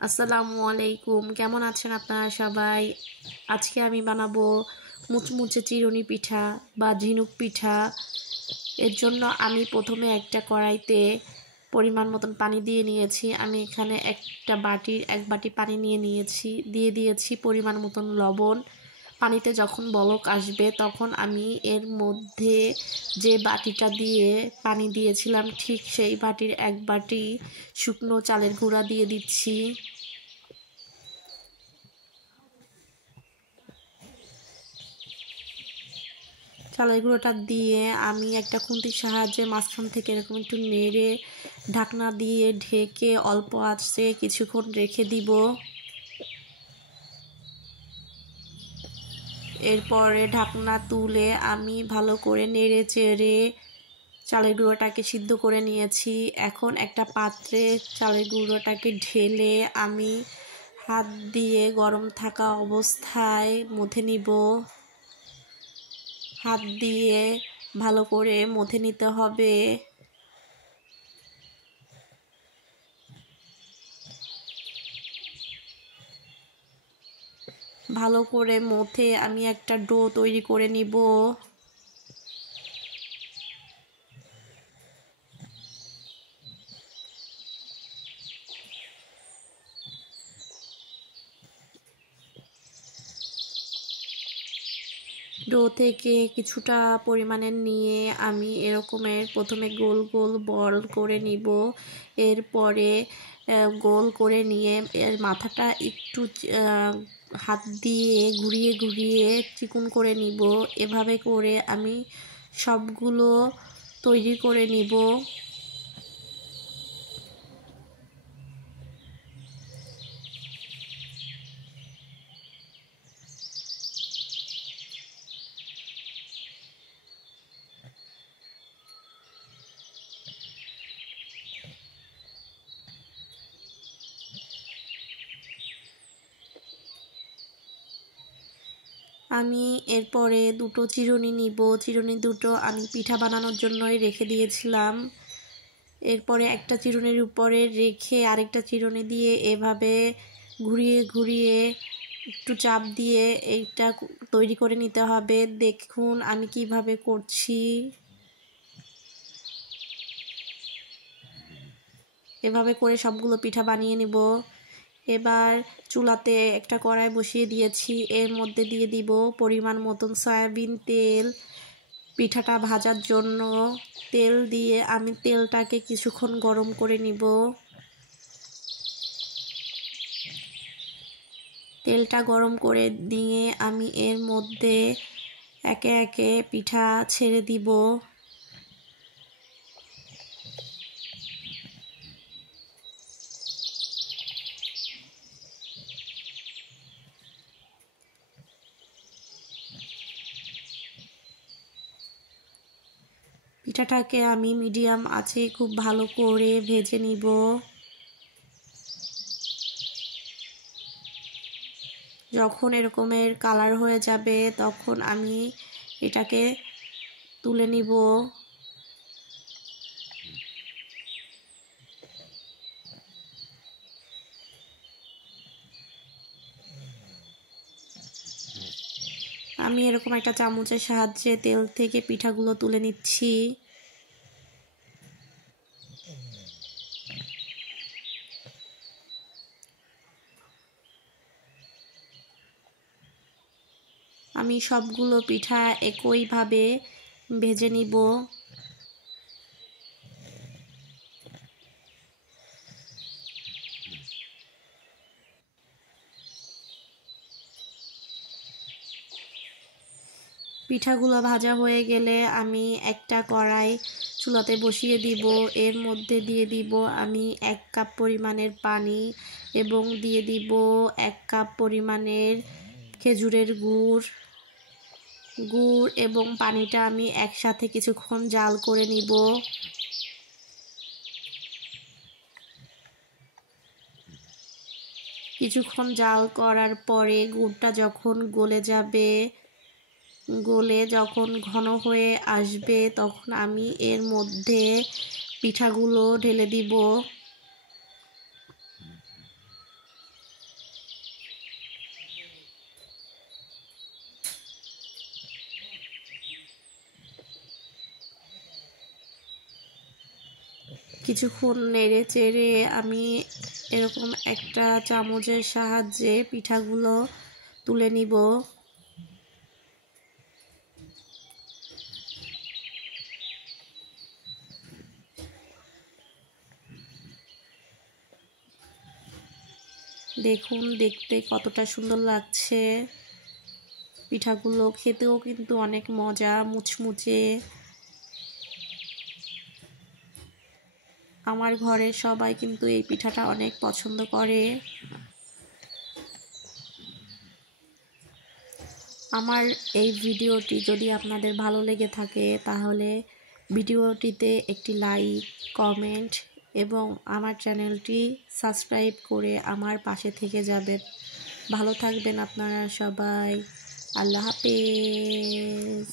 আসসালামু আলাইকুম, কেমন আছেন আপনারা সবাই? আজকে আমি বানাবো মুচমুচে চিরুনি পিঠা বা ঝিনুক পিঠা। এর জন্য আমি প্রথমে একটা কড়াইতে পরিমাণ মতন পানি দিয়ে নিয়েছি। আমি এখানে এক বাটি পানি দিয়ে দিয়েছি পরিমাণ মতন লবণ। পানিতে যখন বলক আসবে তখন আমি এর মধ্যে যে বাটিটা দিয়ে পানি দিয়েছিলাম ঠিক সেই বাটির এক বাটি শুকনো চালের গুঁড়া দিয়ে দিচ্ছি। চালের গুঁড়োটা দিয়ে আমি একটা খুন্তির সাহায্যে মাঝখান থেকে এরকম একটু নেড়ে ঢাকনা দিয়ে ঢেকে অল্প আঁচে কিছুক্ষণ রেখে দিব। এরপরে ঢাকনা তুলে আমি ভালো করে নেড়ে চেড়ে চালের গুঁড়োটাকে সিদ্ধ করে নিয়েছি। এখন একটা পাত্রে চালের গুঁড়োটাকে ঢেলে আমি হাত দিয়ে গরম থাকা অবস্থায় মথে নিব। হাত দিয়ে ভালো করে মথে নিতে হবে। ভালো করে মথে আমি একটা ডো তৈরি করে নিব। ডো থেকে কিছুটা পরিমাণে নিয়ে আমি এরকমের প্রথমে গোল গোল বল করে নিব। এরপরে গোল করে নিয়ে এর মাথাটা একটু হাত দিয়ে ঘুরিয়ে ঘুরিয়ে চিকন করে নিব। এভাবে করে আমি সবগুলো তৈরি করে নিব। আমি এরপরে দুটো চিরুনি নিব। চিরুনি দুটো আমি পিঠা বানানোর জন্যই রেখে দিয়েছিলাম। এরপরে একটা চিরুনির উপরে রেখে আরেকটা চিরুনি দিয়ে এভাবে ঘুরিয়ে ঘুরিয়ে একটু চাপ দিয়ে এইটা তৈরি করে নিতে হবে। দেখুন আমি কিভাবে করছি। এভাবে করে সবগুলো পিঠা বানিয়ে নিব। এবার চুলাতে একটা কড়াই বসিয়ে দিয়েছি। এর মধ্যে দিয়ে দিব পরিমাণ মতন সয়াবিন তেল। পিঠাটা ভাজার জন্য তেল দিয়ে আমি তেলটাকে কিছুক্ষণ গরম করে নিব। তেলটা গরম করে দিয়ে আমি এর মধ্যে একে একে পিঠা ছেড়ে দিব। পিঠাটাকে আমি মিডিয়াম আঁচে খুব ভালো করে ভেজে নিব। যখন এরকমের কালার হয়ে যাবে তখন আমি এটাকে তুলে নিব। আমি এরকম একটা চামচের সাহায্যে তেল থেকে পিঠাগুলো তুলে নিচ্ছি। আমি সবগুলো পিঠা একইভাবে ভেজে নিব। পিঠাগুলো ভাজা হয়ে গেলে আমি একটা কড়াই চুলাতে বসিয়ে দিব। এর মধ্যে দিয়ে দিব আমি 1 কাপ পরিমাণের পানি এবং দিয়ে দিব 1 কাপ পরিমাণের খেজুরের গুড় এবং পানিটা আমি একসাথে কিছুক্ষণ জাল করে নিব। কিছুক্ষণ জাল করার পরে গুড়টা যখন গলে যখন ঘন হয়ে আসবে তখন আমি এর মধ্যে পিঠাগুলো ঢেলে দিব। কিছুক্ষণ নেড়ে চেড়ে আমি এরকম একটা চামচের সাহায্যে পিঠাগুলো তুলে নিব। দেখুন দেখতে কতটা সুন্দর লাগছে। পিঠাগুলো খেতেও কিন্তু অনেক মজা, মুচমুচে। আমার ঘরের সবাই কিন্তু এই পিঠাটা অনেক পছন্দ করে। আমার এই ভিডিওটি যদি আপনাদের ভালো লেগে থাকে তাহলে ভিডিওটিতে একটি লাইক, কমেন্ট এবং আমার চ্যানেলটি সাবস্ক্রাইব করে আমার পাশে থেকে যাবেন। ভালো থাকবেন আপনারা সবাই। আল্লাহ হাফেজ।